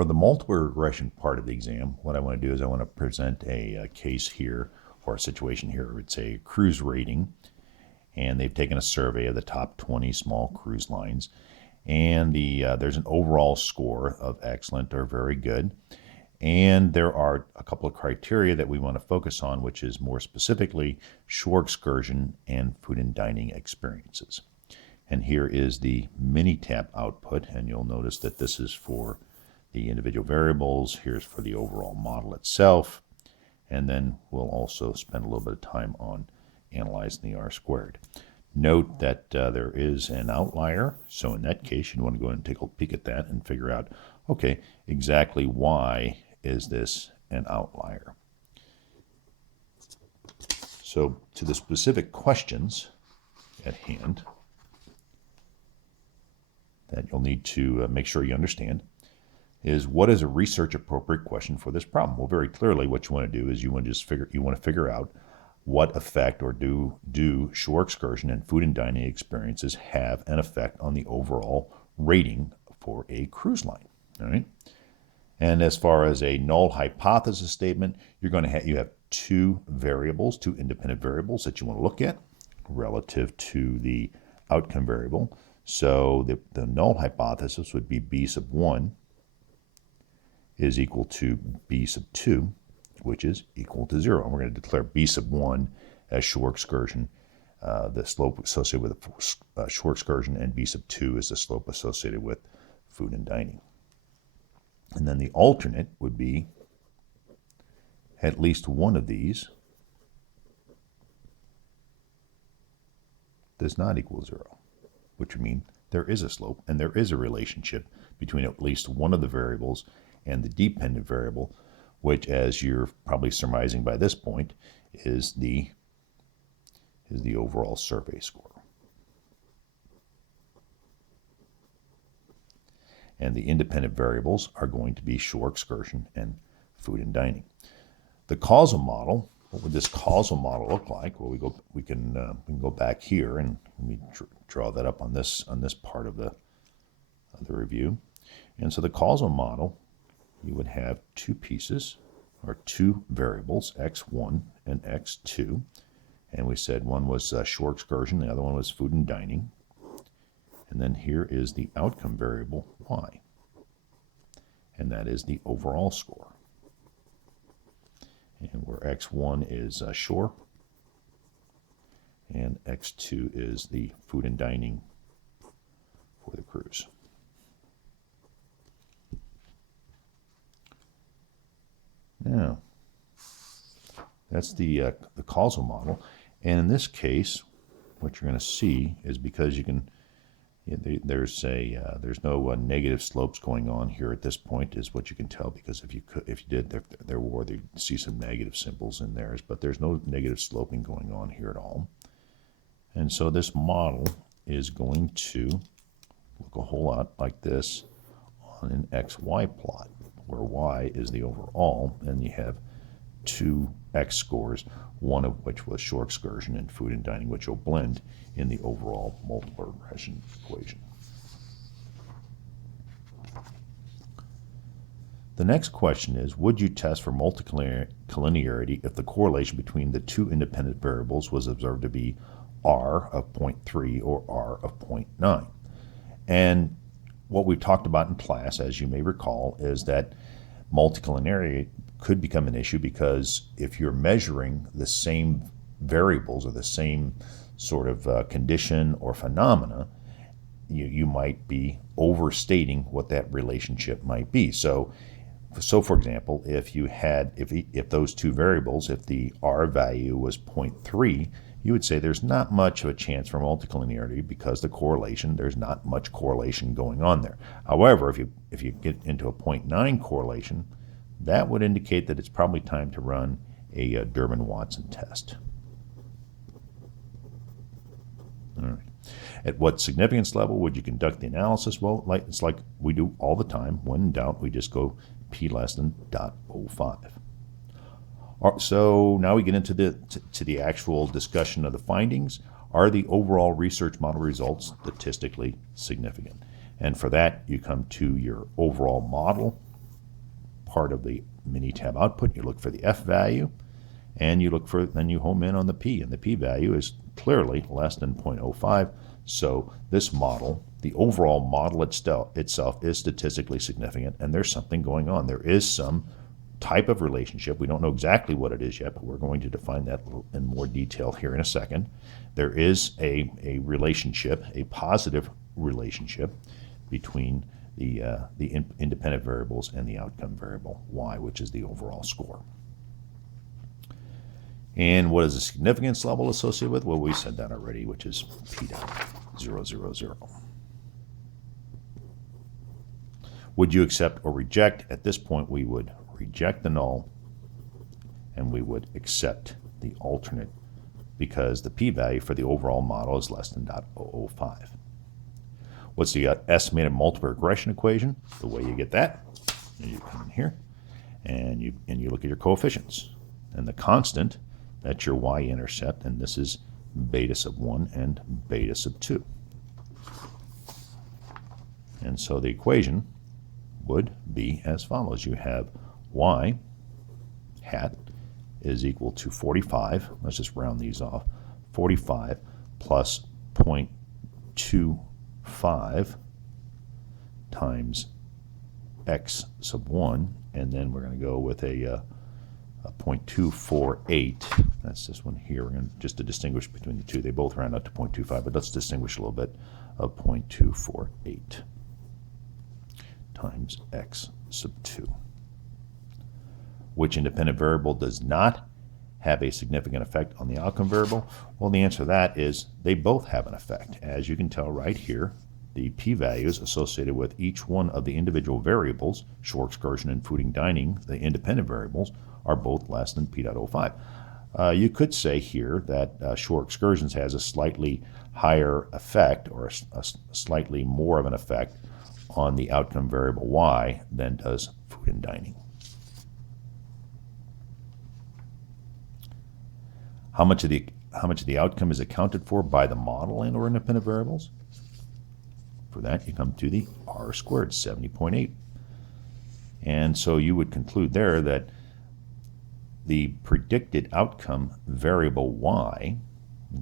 For the multiple regression part of the exam, what I want to do is I want to present a case here, or a situation here. It's a cruise rating, and they've taken a survey of the top 20 small cruise lines, and there's an overall score of excellent or very good, and there are a couple of criteria that we want to focus on, which is more specifically shore excursion and food and dining experiences. And here is the mini-tap output, and you'll notice that this is for the individual variables. Here's for the overall model itself. And then we'll also spend a little bit of time on analyzing the R-squared. Note that there is an outlier. So in that case, you'd want to go ahead and take a peek at that and figure out, okay, exactly why is this an outlier? So to the specific questions at hand that you'll need to make sure you understand is, what is a research appropriate question for this problem? Well, very clearly what you want to do is you want to figure out what effect or do shore excursion and food and dining experiences have an effect on the overall rating for a cruise line. All right. And as far as a null hypothesis statement, you have two independent variables that you want to look at relative to the outcome variable. So the null hypothesis would be B sub 1 is equal to B sub 2, which is equal to 0. And we're going to declare B sub 1 as shore excursion, the slope associated with the shore excursion, and B sub 2 is the slope associated with food and dining. And then the alternate would be at least one of these does not equal 0, which would mean there is a slope and there is a relationship between at least one of the variables and the dependent variable, which, as you're probably surmising by this point, is the overall survey score. And the independent variables are going to be shore excursion and food and dining. The causal model, what would this causal model look like? Well, we can go back here and let me draw that up on this part of the review. And so the causal model, you would have two pieces, or two variables, x1 and x2. And we said one was shore excursion, the other one was food and dining. And then here is the outcome variable, y. And that is the overall score. And where x1 is shore, and x2 is the food and dining for the cruise. Now, that's the causal model, and in this case, what you're going to see is, because you can, there's no negative slopes going on here at this point, is what you can tell, because if you did, you'd see some negative symbols in theirs, but there's no negative sloping going on here at all, and so this model is going to look a whole lot like this on an XY plot, where y is the overall, and you have two x scores, one of which was shore excursion and food and dining, which will blend in the overall multiple regression equation. The next question is, would you test for multicollinearity if the correlation between the two independent variables was observed to be r of 0.3 or r of 0.9? And what we've talked about in class, as you may recall, is that multicollinearity could become an issue, because if you're measuring the same variables or the same sort of condition or phenomena, you might be overstating what that relationship might be. So for example, if those two variables, if the r value was 0.3, you would say there's not much of a chance for multicollinearity, because there's not much correlation going on there. However, if you get into a 0.9 correlation, that would indicate that it's probably time to run a Durbin-Watson test. All right. At what significance level would you conduct the analysis? Well, it's like we do all the time. When in doubt, we just go p less than 0.05. So now we get into the actual discussion of the findings. Are the overall research model results statistically significant? And for that, you come to your overall model, part of the mini-tab output. You look for the F value, and you look for, then you home in on the P, and the P value is clearly less than 0.05. So this model, the overall model itself is statistically significant, and there's something going on. There is some type of relationship. We don't know exactly what it is yet, but we're going to define that in more detail here in a second. There is a relationship, a positive relationship between the independent variables and the outcome variable, y, which is the overall score. And what is the significance level associated with? Well, we said that already, which is p.000. Would you accept or reject? At this point, we would reject the null, and we would accept the alternate because the p-value for the overall model is less than 0.005. What's the estimated multiple regression equation? The way you get that, you come in here, and you look at your coefficients. And the constant, that's your y-intercept, and this is beta sub 1 and beta sub 2. And so the equation would be as follows. You have y hat is equal to 45. Let's just round these off. 45 plus 0.25 times x sub 1, and then we're going to go with a 0.248. That's this one here. We're going to, just to distinguish between the two. They both round out to 0.25, but let's distinguish a little bit of 0.248 times x sub 2. Which independent variable does not have a significant effect on the outcome variable? Well, the answer to that is they both have an effect. As you can tell right here, the p-values associated with each one of the individual variables, shore excursion and food and dining, the independent variables, are both less than p.05. You could say here that shore excursions has a slightly higher effect, or a slightly more of an effect on the outcome variable y than does food and dining. How much of the outcome is accounted for by the model and or independent variables? For that, you come to the r squared, 70.8. And so you would conclude there that the predicted outcome variable y,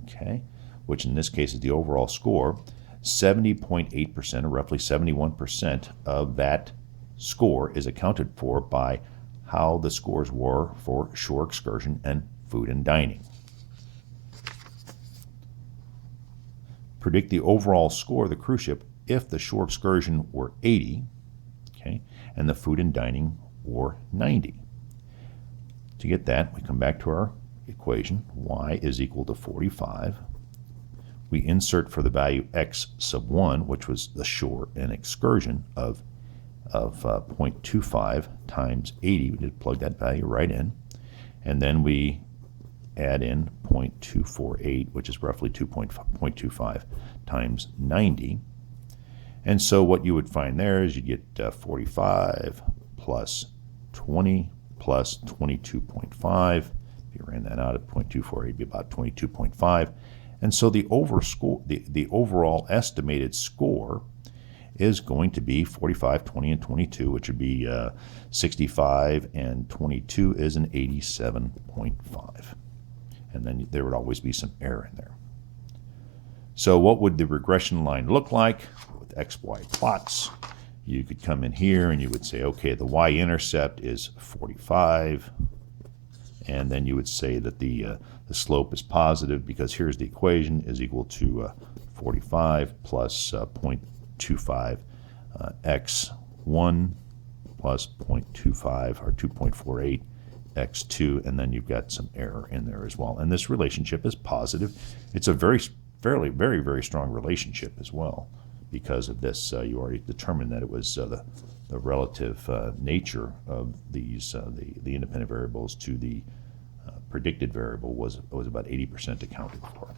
okay, which in this case is the overall score, 70.8%, or roughly 71% of that score is accounted for by how the scores were for shore excursion and food and dining. Predict the overall score of the cruise ship if the shore excursion were 80, okay, and the food and dining were 90. To get that, we come back to our equation. Y is equal to 45. We insert for the value x sub 1, which was the shore and excursion of 0.25 times 80. We did plug that value right in. And then we add in 0.248, which is roughly 0.25 times 90. And so what you would find there is you get 45 plus 20 plus 22.5. If you ran that out at 0.248, it'd be about 22.5. And so the overall estimated score is going to be 45, 20, and 22, which would be 65, and 22 is an 87.5. And then there would always be some error in there. So what would the regression line look like with XY plots? You could come in here and you would say, okay, the y-intercept is 45, and then you would say that the slope is positive because here's the equation is equal to 45 plus 0.25 x1 plus 0.25 or 2.48 x2, and then you've got some error in there as well. And this relationship is positive. It's a very strong relationship as well. Because of this, you already determined that it was the relative nature of these the independent variables to the predicted variable was about 80% accounted for.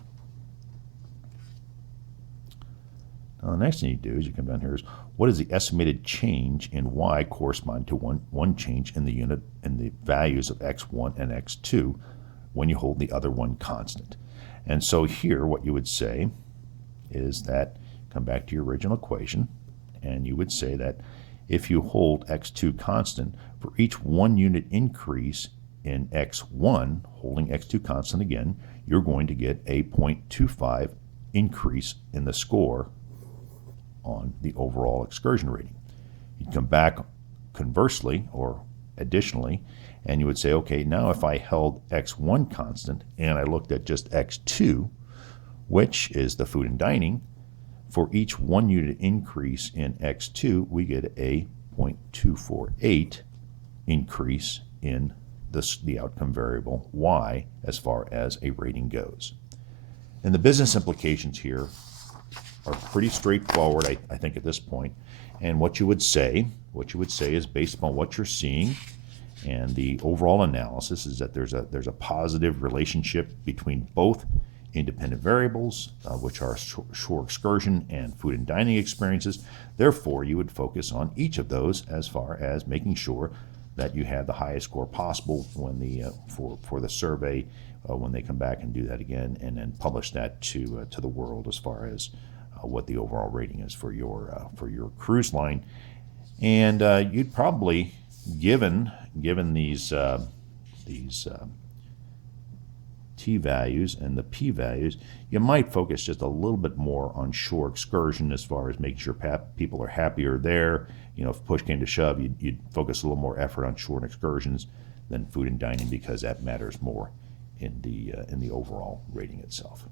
Now, the next thing you do is you come down here is what is the estimated change in y correspond to one change in the unit in the values of x1 and x2 when you hold the other one constant. And so here what you would say is that come back to your original equation, and you would say that if you hold x2 constant, for each 1 unit increase in x1, holding x2 constant again, you're going to get a 0.25 increase in the score on the overall excursion rating. You'd come back conversely or additionally, and you would say, okay, now if I held x1 constant and I looked at just x2, which is the food and dining, for each 1 unit increase in x2, we get a 0.248 increase in the outcome variable y as far as a rating goes. And the business implications here are pretty straightforward, I think, at this point. And what you would say is, based upon what you're seeing and the overall analysis, is that there's a positive relationship between both independent variables, which are shore excursion and food and dining experiences. Therefore, you would focus on each of those as far as making sure that you have the highest score possible when for the survey when they come back and do that again, and then publish that to the world as far as what the overall rating is for your cruise line. And you'd probably, given these t-values and the p-values, you might focus just a little bit more on shore excursion as far as making sure people are happier there. You know, if push came to shove, you'd focus a little more effort on shore and excursions than food and dining, because that matters more in the overall rating itself.